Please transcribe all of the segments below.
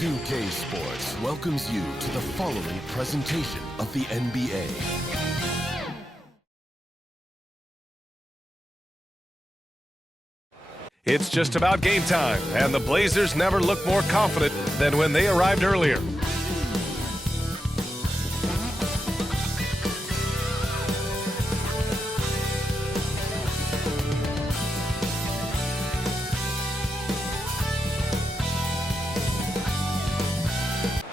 2K Sports welcomes you to the following presentation of the NBA. It's just about game time, and the Blazers never look more confident than when they arrived earlier.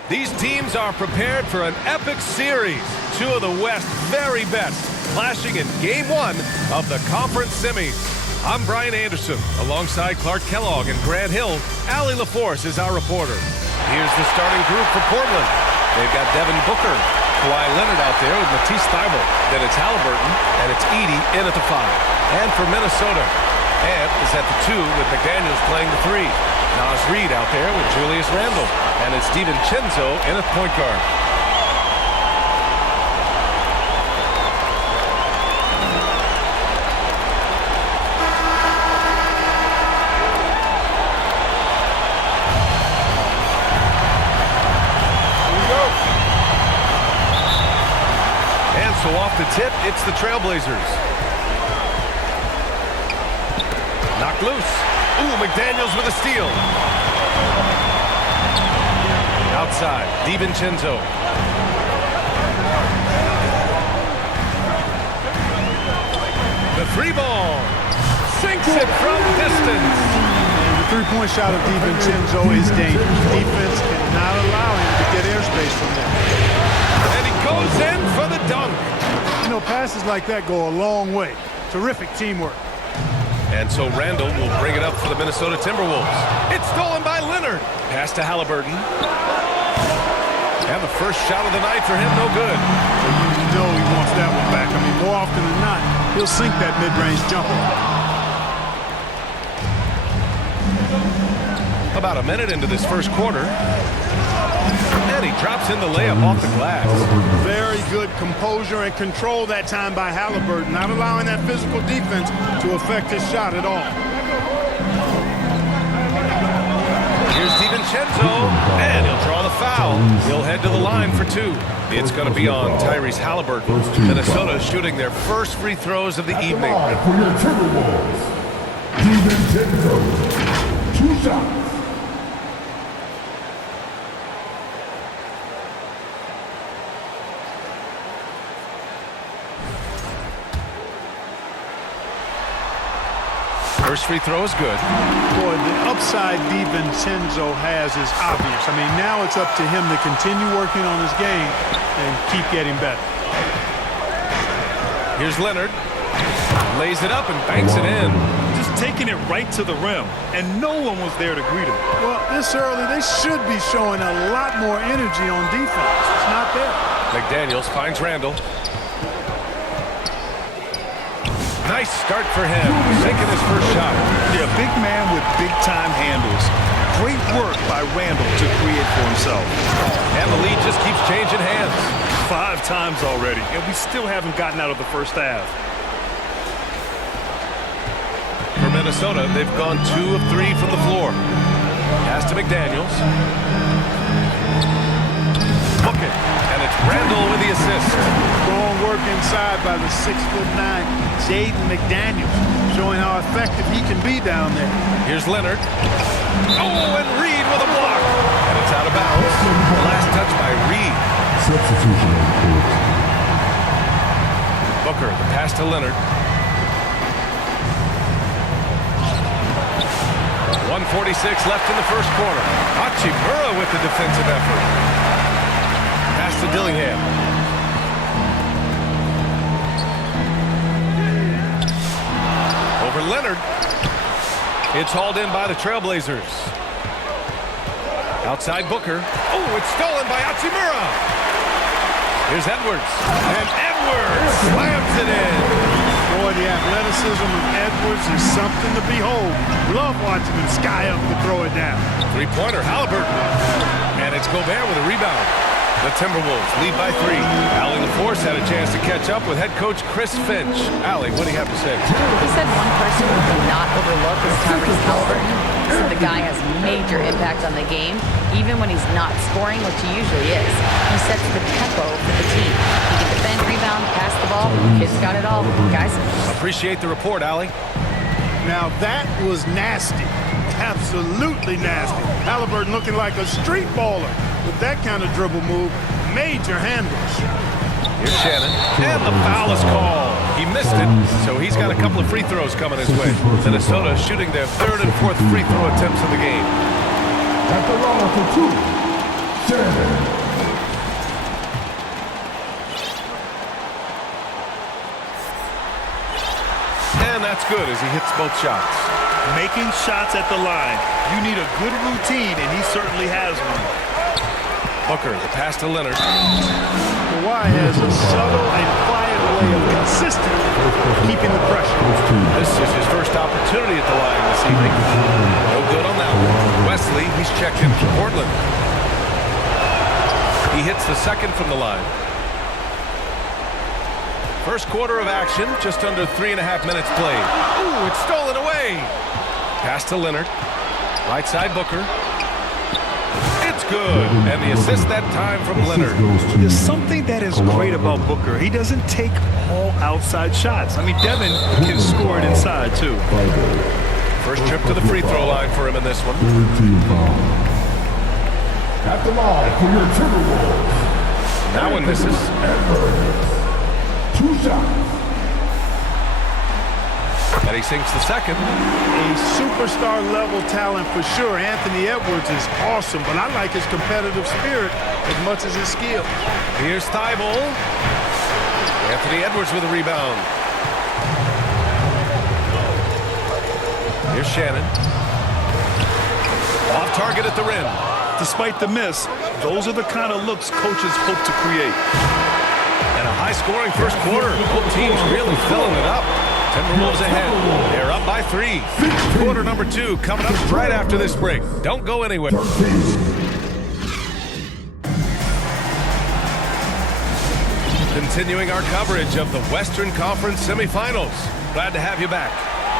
These teams are prepared for an epic series. Two of the West's very best, clashing in Game 1 of the conference semis. I'm Brian Anderson, alongside Clark Kellogg and Grant Hill. Allie LaForce is our reporter. Here's the starting group for Portland. They've got Devin Booker, Kawhi Leonard out there with Matisse Thybulle. Then it's Halliburton, and it's Edey in at the 5. And for Minnesota, Ant is at the 2 with McDaniels playing the 3. Naz Reid out there with Julius Randle. And it's DiVincenzo in at point guard. So off the tip, it's the Trailblazers. Knocked loose. Ooh, McDaniels with a steal. Outside, DiVincenzo. The 3 ball. Sinks it from distance. And the three-point shot of DiVincenzo is dangerous. Defense cannot allow him to get airspace from there. And he goes in for the dunk. You know, passes like that go a long way. Terrific teamwork. And so Randle will bring it up for the Minnesota Timberwolves. It's stolen by Leonard. Pass to Halliburton. And the first shot of the night for him, no good. You know he wants that one back. I mean, more often than not, he'll sink that mid-range jumper. About a minute into this first quarter. And he drops in the layup off the glass. Very good composure and control that time by Halliburton, not allowing that physical defense to affect his shot at all. Here's DiVincenzo, and he'll draw the foul. He'll head to the line for 2. It's going to be on Tyrese Halliburton. Minnesota shooting their first free throws of the evening. For your Timberwolves, DiVincenzo, 2 shots. First free throw is good. Boy, the upside DiVincenzo has is obvious. I mean, now it's up to him to continue working on his game and keep getting better. Here's Leonard. Lays it up and banks it in. Just taking it right to the rim, and no one was there to greet him. Well, this early, they should be showing a lot more energy on defense. It's not there. McDaniels finds Randle. Nice start for him, sinking his first shot. Yeah, big man with big-time handles. Great work by Randle to create for himself. And the lead just keeps changing hands. 5 times already, and we still haven't gotten out of the first half. For Minnesota, they've gone 2 of 3 from the floor. Pass to McDaniels. Book it, and it's Randle with the assist. Strong work inside by the 6'9" Jaden McDaniels, showing how effective he can be down there. Here's Leonard. Oh, and Reid with a block. And it's out of bounds. The last touch by Reid. Substitution on the court. Booker, the pass to Leonard. 1:46 left in the first quarter. Hachimura with the defensive effort. Pass to Dillingham. Over Leonard. It's hauled in by the Trailblazers. Outside Booker. Oh, it's stolen by Hachimura. Here's Edwards. And Edwards slams it in. Boy, the athleticism of Edwards is something to behold. Love watching him sky up to throw it down. 3-pointer, Halliburton. And it's Gobert with a rebound. The Timberwolves lead by 3. Allie LaForce had a chance to catch up with head coach Chris Finch. Allie, what do you have to say? He said one person who cannot overlook is Tyrese Halliburton. He said the guy has major impact on the game, even when he's not scoring, which he usually is. He sets the tempo for the team. He can defend, rebound, pass the ball. Kid's got it all. Guys. Appreciate the report, Allie. Now that was nasty. Absolutely nasty. Halliburton looking like a street baller with that kind of dribble move. Major handles. Here's Shannon. And the foul is called. He missed it, so he's got a couple of free throws coming his way. Minnesota shooting their 3rd and 4th free throw attempts of the game. At the line for 2, Shannon. And that's good as he hits both shots. Making shots at the line. You need a good routine, and he certainly has one. Booker, the pass to Leonard. Kawhi has a subtle and quiet way of consistently keeping the pressure. This is his first opportunity at the line this evening. No good on that one. Wesley, he's checked in for Portland. He hits the second from the line. First quarter of action, just under 3.5 minutes played. Ooh, it's stolen away. Pass to Leonard. Right side Booker. It's good. And the assist that time from Leonard. There's something that is great about Booker. He doesn't take all outside shots. I mean, Devin can score it inside, too. First trip to the free throw line for him in this one. At the line for your Timberwolves. That one misses. 2 shots. And he sinks the second. A superstar level talent for sure. Anthony Edwards is awesome, but I like his competitive spirit as much as his skill. Here's Thibault. Anthony Edwards with a rebound. Here's Shannon. Off target at the rim. Despite the miss, those are the kind of looks coaches hope to create. And a high-scoring first quarter. Both teams really filling it up. Timberwolves ahead. They're up by 3. Quarter number 2 coming up right after this break. Don't go anywhere. Continuing our coverage of the Western Conference semifinals. Glad to have you back.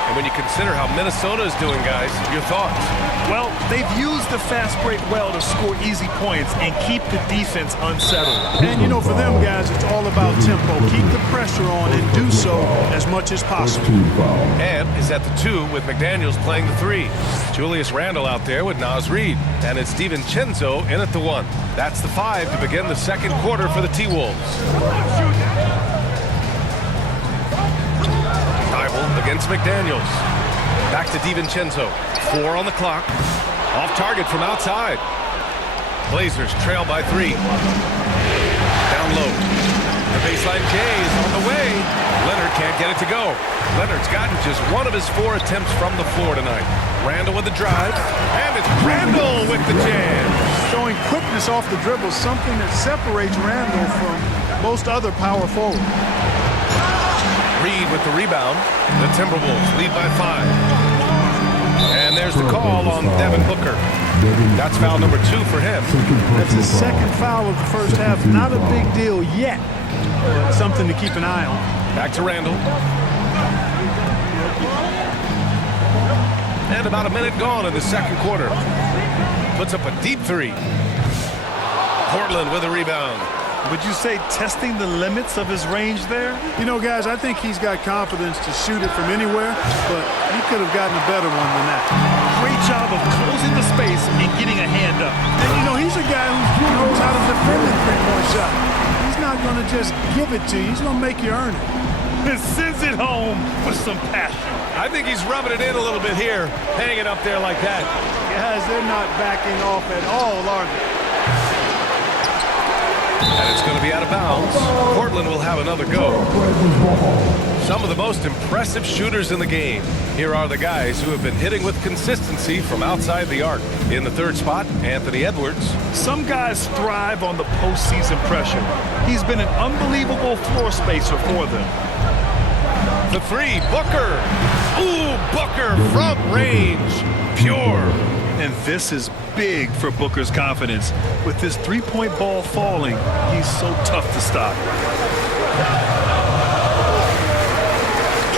And when you consider how Minnesota is doing, guys, your thoughts? Well, they've used the fast break well to score easy points and keep the defense unsettled. And, you know, for them guys, it's all about tempo. Keep the pressure on and do so as much as possible. And is at the 2 with McDaniels playing the 3. Julius Randle out there with Naz Reid. And it's DiVincenzo in at the 1. That's the 5 to begin the second quarter for the T-Wolves. Against McDaniels. Back to DiVincenzo. 4 on the clock. Off target from outside. Blazers trail by 3. Down low. The baseline J is on the way. Leonard can't get it to go. Leonard's gotten just 1 of his 4 attempts from the floor tonight. Randle with the drive. And it's Randle with the jam. Showing quickness off the dribble, something that separates Randle from most other power forwards. Reed with the rebound. The Timberwolves lead by 5. And there's the call on Devin Booker. That's foul number 2 for him. That's his second foul of the first half. Not a big deal yet, but something to keep an eye on. Back to Randle. And about a minute gone in the second quarter. Puts up a deep 3. Portland with a rebound. Would you say testing the limits of his range there? You know, guys, I think he's got confidence to shoot it from anywhere, but he could have gotten a better one than that. Great job of closing the space and getting a hand up. And, you know, he's a guy who knows how to defend a three-point shot. He's not going to just give it to you. He's going to make you earn it. And sends it home with some passion. I think he's rubbing it in a little bit here, hanging up there like that. Guys, they're not backing off at all, are they? And it's going to be out of bounds. Portland will have another go. Some of the most impressive shooters in the game. Here are the guys who have been hitting with consistency from outside the arc. In the 3rd spot, Anthony Edwards. Some guys thrive on the postseason pressure. He's been an unbelievable floor spacer for them. The 3, Booker. Ooh, Booker from range. Pure. And this is big for Booker's confidence. With this three-point ball falling, he's so tough to stop.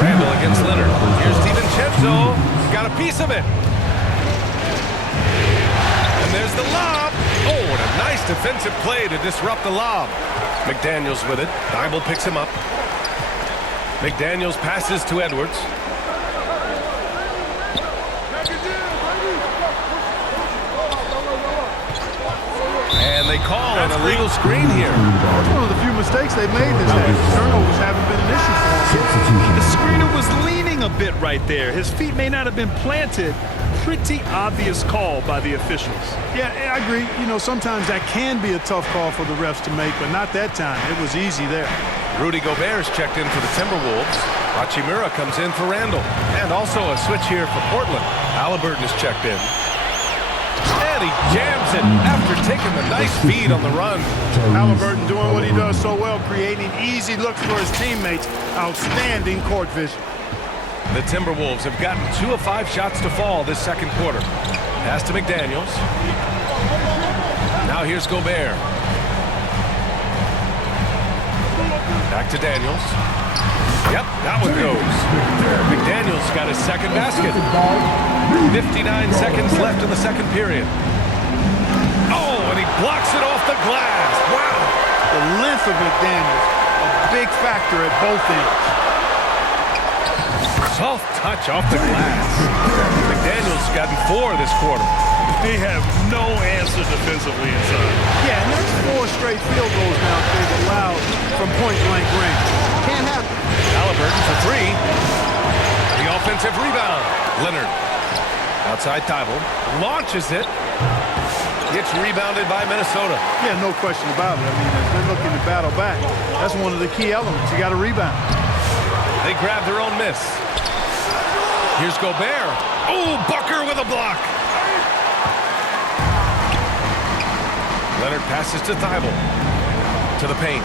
Randall against Leonard. Here's DiVincenzo. Got a piece of it. And there's the lob. Oh, and a nice defensive play to disrupt the lob. McDaniels with it. Dybel picks him up. McDaniels passes to Edwards. And they call an illegal screen here. That's one of the few mistakes they've made this half. Turnovers haven't been an issue for them. The screener was leaning a bit right there. His feet may not have been planted. Pretty obvious call by the officials. Yeah, I agree. You know, sometimes that can be a tough call for the refs to make, but not that time. It was easy there. Rudy Gobert is checked in for the Timberwolves. Hachimura comes in for Randall. And also a switch here for Portland. Halliburton is checked in. And he jams it after taking the nice feed on the run. Halliburton doing what he does so well, creating easy looks for his teammates. Outstanding court vision. The Timberwolves have gotten 2 of 5 shots to fall this second quarter. Pass to McDaniels. Now here's Gobert. Back to Daniels. Yep, that one goes. McDaniels got his second basket. 59 seconds left in the second period. Oh, and he blocks it off the glass. Wow. The length of McDaniels, a big factor at both ends. Soft touch off the glass. McDaniels gotten 4 this quarter. They have no answer defensively inside. Yeah, and that's 4 straight field goals now they've allowed from point-blank range. Can't happen. Halliburton for 3. The offensive rebound. Leonard. Outside Dybel. Launches it. Gets rebounded by Minnesota. Yeah, no question about it. I mean, as they're looking to battle back, that's one of the key elements. You got to rebound. They grab their own miss. Here's Gobert. Oh, Booker with a block. Leonard passes to Dybel. To the paint.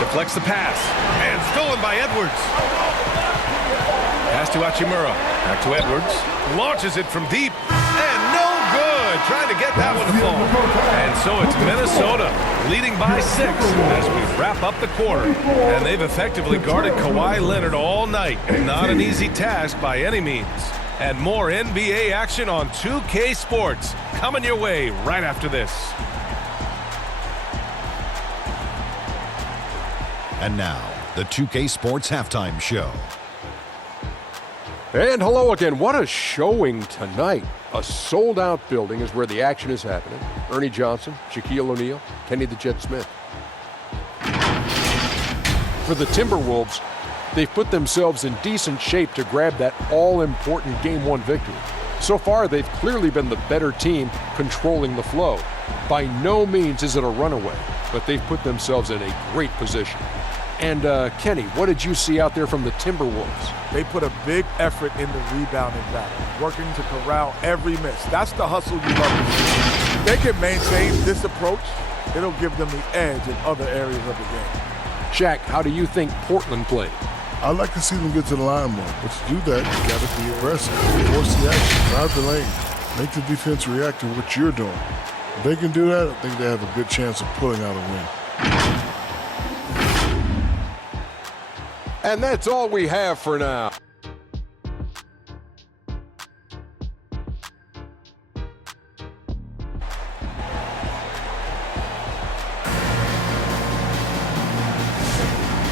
Deflects the pass. And stolen by Edwards. Pass to Hachimura. Back to Edwards. Launches it from deep. And no good. Trying to get that one to fall. And so it's Minnesota leading by 6 as we wrap up the quarter. And they've effectively guarded Kawhi Leonard all night. Not an easy task by any means. And more NBA action on 2K Sports coming your way right after this. And now, the 2K Sports Halftime Show. And hello again. What a showing tonight. A sold-out building is where the action is happening. Ernie Johnson, Shaquille O'Neal, Kenny the Jet Smith. For the Timberwolves, they've put themselves in decent shape to grab that all-important Game 1 victory. So far, they've clearly been the better team controlling the flow. By no means is it a runaway, but they've put themselves in a great position. And, Kenny, what did you see out there from the Timberwolves? They put a big effort in the rebounding battle, working to corral every miss. That's the hustle you love to see. They can maintain this approach, it'll give them the edge in other areas of the game. Shaq, how do you think Portland played? I'd like to see them get to the line more, but to do that, you got to be aggressive, force the action, drive the lane, make the defense react to what you're doing. If they can do that, I think they have a good chance of pulling out a win. And that's all we have for now.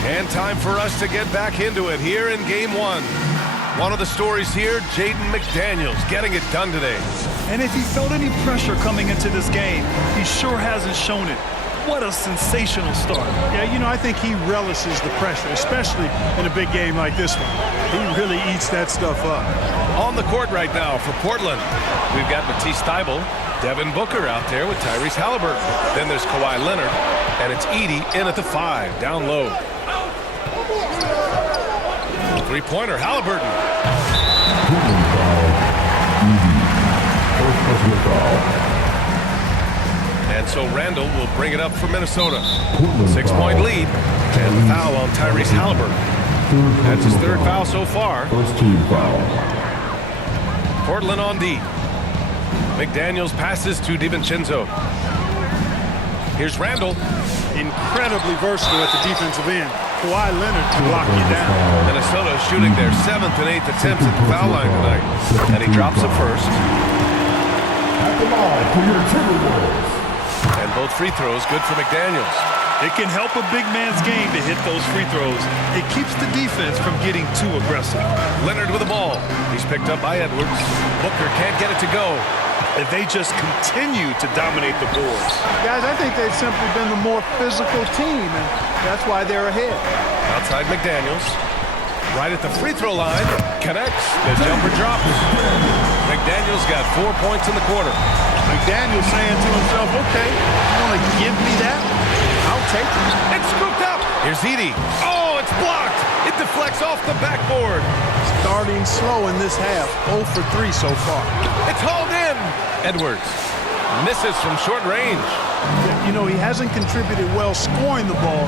And time for us to get back into it here in Game 1. One of the stories here, Jaden McDaniels getting it done today. And if he felt any pressure coming into this game, he sure hasn't shown it. What a sensational start. Yeah, you know, I think he relishes the pressure, especially in a big game like this one. He really eats that stuff up. On the court right now for Portland, we've got Matisse Thybulle, Devin Booker out there with Tyrese Halliburton. Then there's Kawhi Leonard, and it's Edey in at the 5, down low. Three-pointer, Halliburton. And so Randall will bring it up for Minnesota. 6-point lead, and foul on Tyrese Halliburton. That's his 3rd foul so far. First team foul. Portland on D. McDaniels passes to DiVincenzo. Here's Randall. Incredibly versatile at the defensive end. Kawhi Leonard can lock you down. Minnesota shooting their 7th and 8th attempts at the foul line tonight. And he drops it first. At the line for your Timberwolves. And both free throws good for McDaniels. It can help a big man's game to hit those free throws. It keeps the defense from getting too aggressive. Leonard with the ball. He's picked up by Edwards. Booker can't get it to go. And they just continue to dominate the boards. Guys, I think they've simply been the more physical team, and that's why they're ahead. Outside McDaniels. Right at the free throw line. Connects. The jumper drops. McDaniels got 4 points in the quarter. McDaniels saying to himself, okay, you want to give me that? I'll take it. It's scooped up. Here's Edey. Oh, it's blocked. It deflects off the backboard. Starting slow in this half. 0 for 3 so far. It's hauled in. Edwards misses from short range. You know, he hasn't contributed well scoring the ball,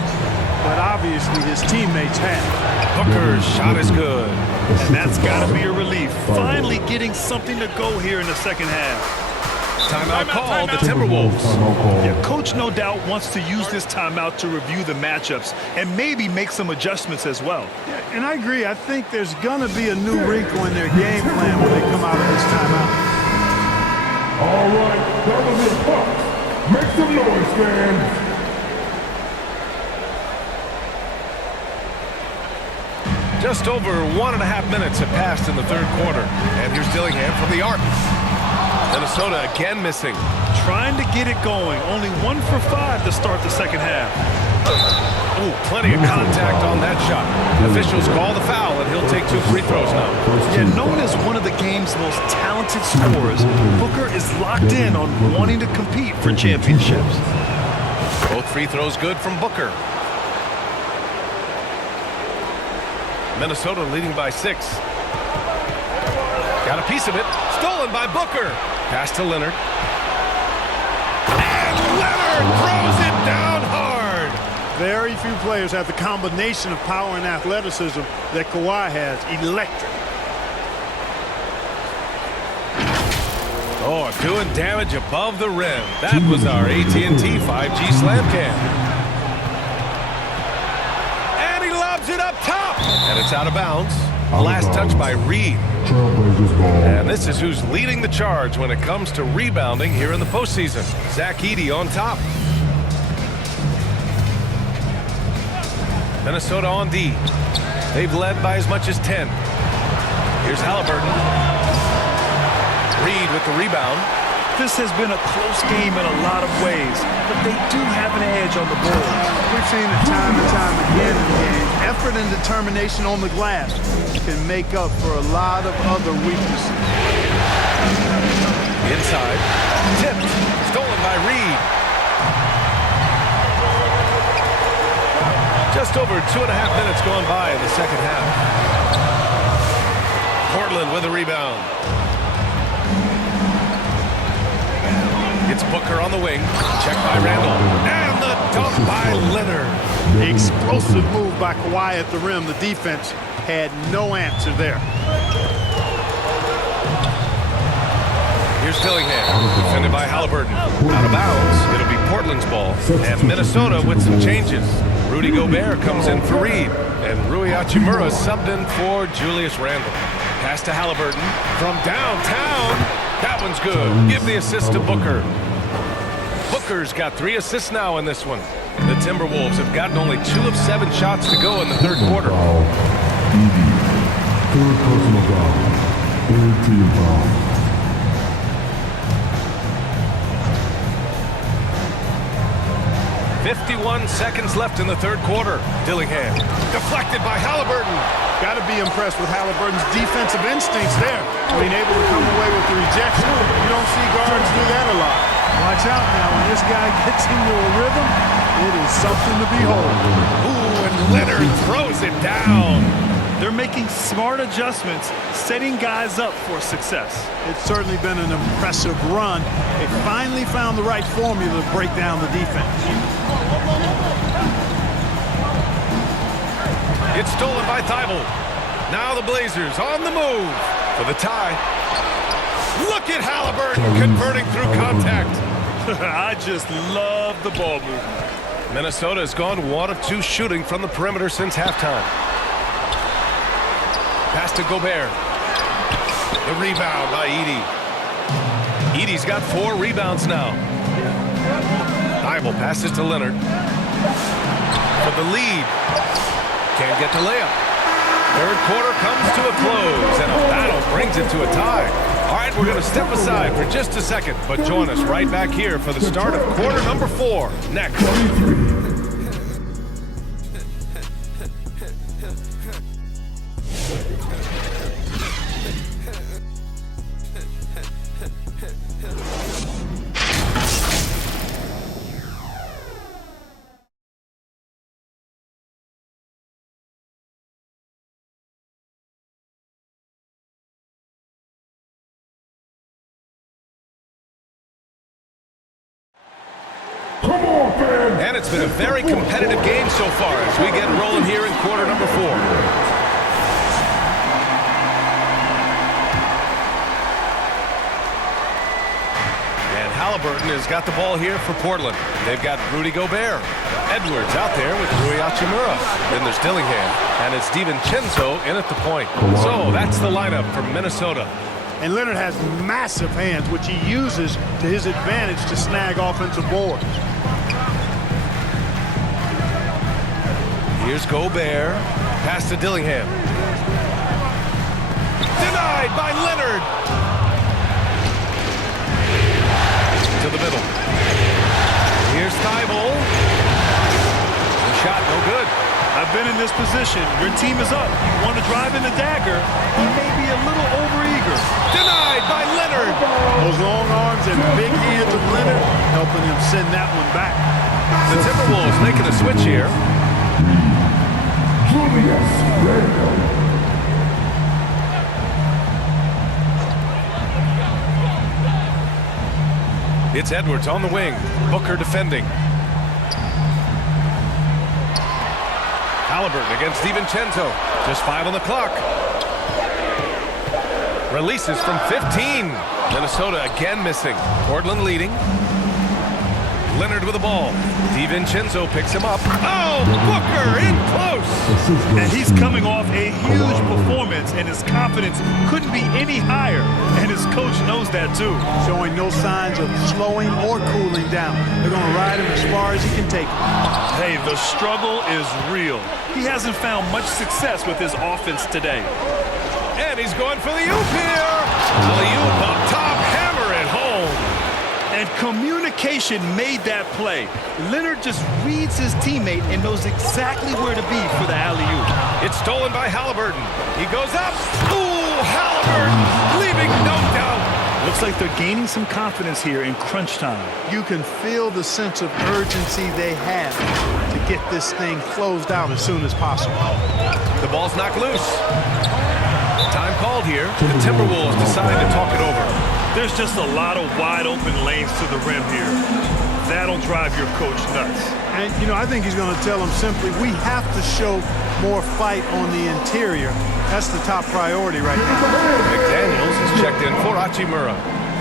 but obviously his teammates have. Booker's shot is good. And that's got to be a relief. Finally getting something to go here in the second half. Timeout called, the Timberwolves. Yeah, coach no doubt wants to use this timeout to review the matchups and maybe make some adjustments as well. Yeah, and I agree. I think there's going to be a new wrinkle in their game plan when they come out of this timeout. All right, fellas and pups, make some noise, fans. Just over 1.5 minutes have passed in the third quarter. And here's Dillingham from the arc. Minnesota again missing. Trying to get it going. Only 1 for 5 to start the second half. Oh, plenty of contact on that shot. Officials call the foul, and he'll take 2 free throws now. Yeah, known as one of the game's most talented scorers, Booker is locked in on wanting to compete for championships. Both free throws good from Booker. Minnesota leading by 6. Got a piece of it. Stolen by Booker. Pass to Leonard. And Leonard throws it down hard. Very few players have the combination of power and athleticism that Kawhi has. Electric. Oh, doing damage above the rim. That was our AT&T 5G slam cam. And he lobs it up top. And it's out of bounds. Last touch by Reed. And this is who's leading the charge when it comes to rebounding here in the postseason. Zach Edey on top. Minnesota on D. They've led by as much as 10. Here's Halliburton. Reed with the rebound. This has been a close game in a lot of ways, but they do have an edge on the boards. We've seen it time and time again in the game. Effort and determination on the glass can make up for a lot of other weaknesses. Inside. Tipped. Stolen by Reed. Just over 2.5 minutes gone by in the second half. Portland with a rebound. It's Booker on the wing. Check by Randall. And the dunk by Leonard. The explosive move by Kawhi at the rim. The defense had no answer there. Here's Dillingham. Defended by Halliburton. Out of bounds. It'll be Portland's ball. And Minnesota with some changes. Rudy Gobert comes in for Reed. And Rui Hachimura subbed in for Julius Randle. Pass to Halliburton from downtown. That one's good. Give the assist to Booker. Booker's got 3 assists now in this one. The Timberwolves have gotten only 2 of 7 shots to go in the third quarter. Third personal foul. Third team foul. 51 seconds left in the third quarter. Dillingham deflected by Halliburton. Got to be impressed with Halliburton's defensive instincts there. Being able to come away with the rejection. You don't see guards do that a lot. Watch out now. When this guy gets into a rhythm, it is something to behold. Ooh, and Leonard throws it down. They're making smart adjustments, setting guys up for success. It's certainly been an impressive run. They finally found the right formula to break down the defense. It's stolen by Thibault. Now the Blazers on the move for the tie. Look at Halliburton converting through contact. I just love the ball movement. Minnesota has gone 1 of 2 shooting from the perimeter since halftime. Pass to Gobert. The rebound by Edey. Edey's got 4 rebounds now. Thibault passes to Leonard. For the lead. Can't get the layup. Third quarter comes to a close, and a battle brings it to a tie. All right, we're going to step aside for just a second, but join us right back here for the start of quarter number 4 next. And it's been a very competitive game so far as we get rolling here in quarter number 4. And Halliburton has got the ball here for Portland. They've got Rudy Gobert. Edwards out there with Rui Hachimura. Then there's Dillingham. And it's DiVincenzo in at the point. So that's the lineup for Minnesota. And Leonard has massive hands, which he uses to his advantage to snag offensive boards. Here's Gobert. Pass to Dillingham. Denied by Leonard. To the middle. Here's Thibault. The shot no good. I've been in this position. Your team is up. You want to drive in the dagger. He may be a little overeager. Denied by Leonard. Those long arms and big hands of Leonard helping him send that one back. The Timberwolves making a switch here. Julius Randle. It's Edwards on the wing. Booker defending. Halliburton against DiVincenzo. Just 5 on the clock. Releases from 15. Minnesota again missing. Portland leading. Leonard with the ball. DiVincenzo picks him up. Oh, Booker in close. And he's coming off a huge performance, and his confidence couldn't be any higher. And his coach knows that too. Showing no signs of slowing or cooling down. They're going to ride him as far as he can take him. Hey, the struggle is real. He hasn't found much success with his offense today. And he's going for the oop here. Alley-oop up top, hammer it home. And communication made that play. Leonard just reads his teammate and knows exactly where to be for the alley-oop. It's stolen by Halliburton. He goes up. Ooh, Halliburton leaving no doubt. Looks like they're gaining some confidence here in crunch time. You can feel the sense of urgency they have to get this thing closed out as soon as possible. The ball's knocked loose. Time called here. The Timberwolves decide to talk it over. There's just a lot of wide open lanes to the rim here. That'll drive your coach nuts. And, you know, I think he's going to tell them simply, we have to show more fight on the interior. That's the top priority right now. McDaniels is checked in for Hachimura.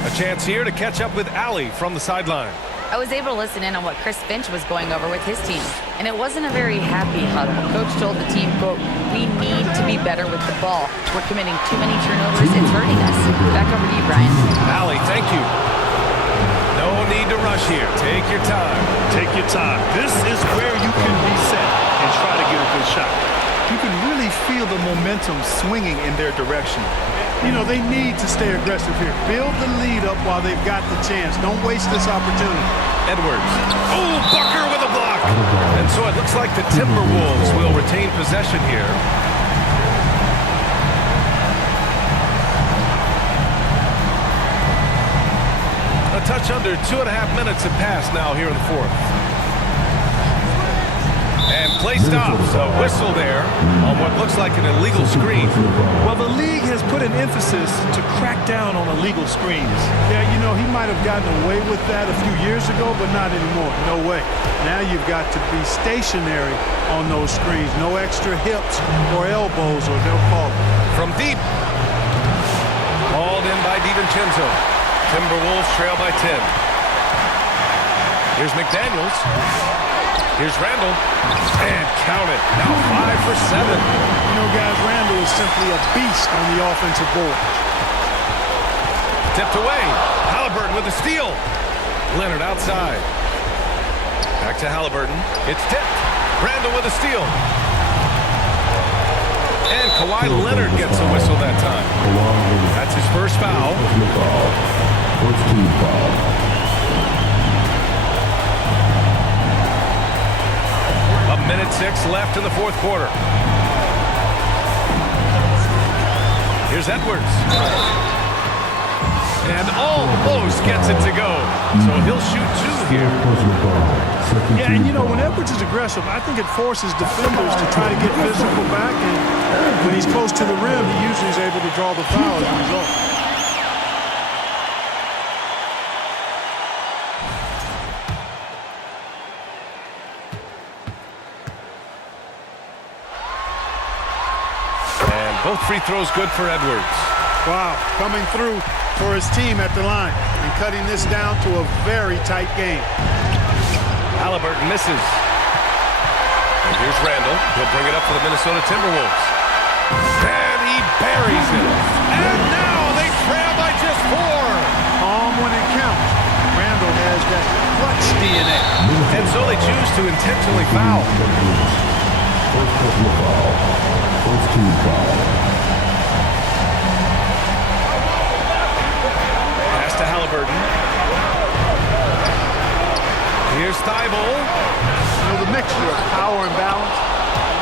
A chance here to catch up with Allie from the sideline. I was able to listen in on what Chris Finch was going over with his team, and it wasn't a very happy huddle. Coach told the team, quote, "We need to be better with the ball. We're committing too many turnovers. It's hurting us." Back over to you, Brian. Allie, thank you. No need to rush here. Take your time. Take your time. This is where you can reset and try to get a good shot. You can really feel the momentum swinging in their direction. You know, they need to stay aggressive here. Build the lead up while they've got the chance. Don't waste this opportunity. Edwards. Oh, Booker with a block. And so it looks like the Timberwolves will retain possession here. A touch under 2.5 minutes have passed now here in the fourth. And play stops. A whistle there on what looks like an illegal screen. Well, the league has put an emphasis to crack down on illegal screens. Yeah, you know, he might have gotten away with that a few years ago, but not anymore. No way. Now you've got to be stationary on those screens. No extra hips or elbows, or they'll call it. From deep. Ball in by DiVincenzo. Timberwolves trail by 10. Here's McDaniels. Here's Randall. And count it. Now 5 for 7. You know, guys, Randall is simply a beast on the offensive board. Tipped away. Halliburton with the steal. Leonard outside. Back to Halliburton. It's tipped. Randall with a steal. And Kawhi Leonard gets a whistle that time. That's his first foul. First team foul. A minute 6 left in the fourth quarter. Here's Edwards. And almost gets it to go. So he'll shoot 2 here. Yeah, and you know, when Edwards is aggressive, I think it forces defenders to try to get physical back. And when he's close to the rim, he usually is able to draw the foul as a result. And both free throws good for Edwards. Wow, coming through for his team at the line and cutting this down to a very tight game. Halliburton misses. And here's Randall. He'll bring it up for the Minnesota Timberwolves. And he buries it. And now they trail by just 4. Calm when it counts. Randall has that clutch DNA. And so they choose to intentionally foul. First personal foul. First team foul. Pass to Halliburton. Here's Thibault. You know, the mixture of power and balance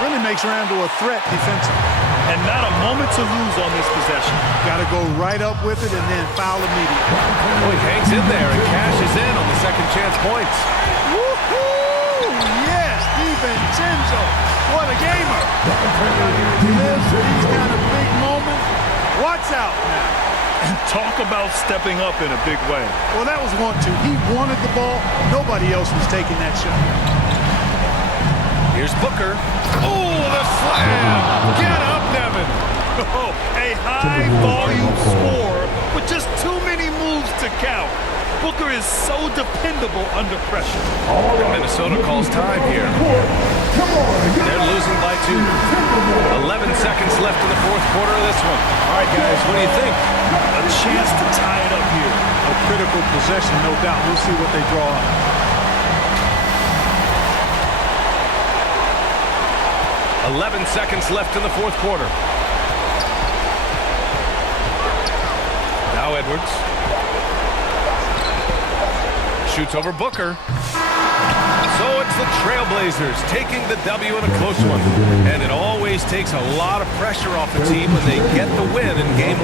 really makes Randall a threat defensively. And not a moment to lose on this possession. Got to go right up with it and then foul immediately. Oh, he hangs in there and cashes in on the second chance points. Woohoo! Yes, DiVincenzo. What a gamer. He lives for these kind of big moments. Watch out now. And talk about stepping up in a big way. Well, that was 1-2. He wanted the ball. Nobody else was taking that shot. Here's Booker. Oh, the slam! Get up, Devin! Oh, a high-volume score with just too many moves to count. Booker is so dependable under pressure. And Minnesota calls time here. They're losing by 2. 11 seconds left in the fourth quarter of this one. All right, guys, what do you think? A chance to tie it up here. A critical possession, no doubt. We'll see what they draw up. $11 seconds left in the fourth quarter. Now Edwards. Shoots over Booker. So it's the Trailblazers taking the W in a close one. And it always takes a lot of pressure off a team when they get the win in game 1.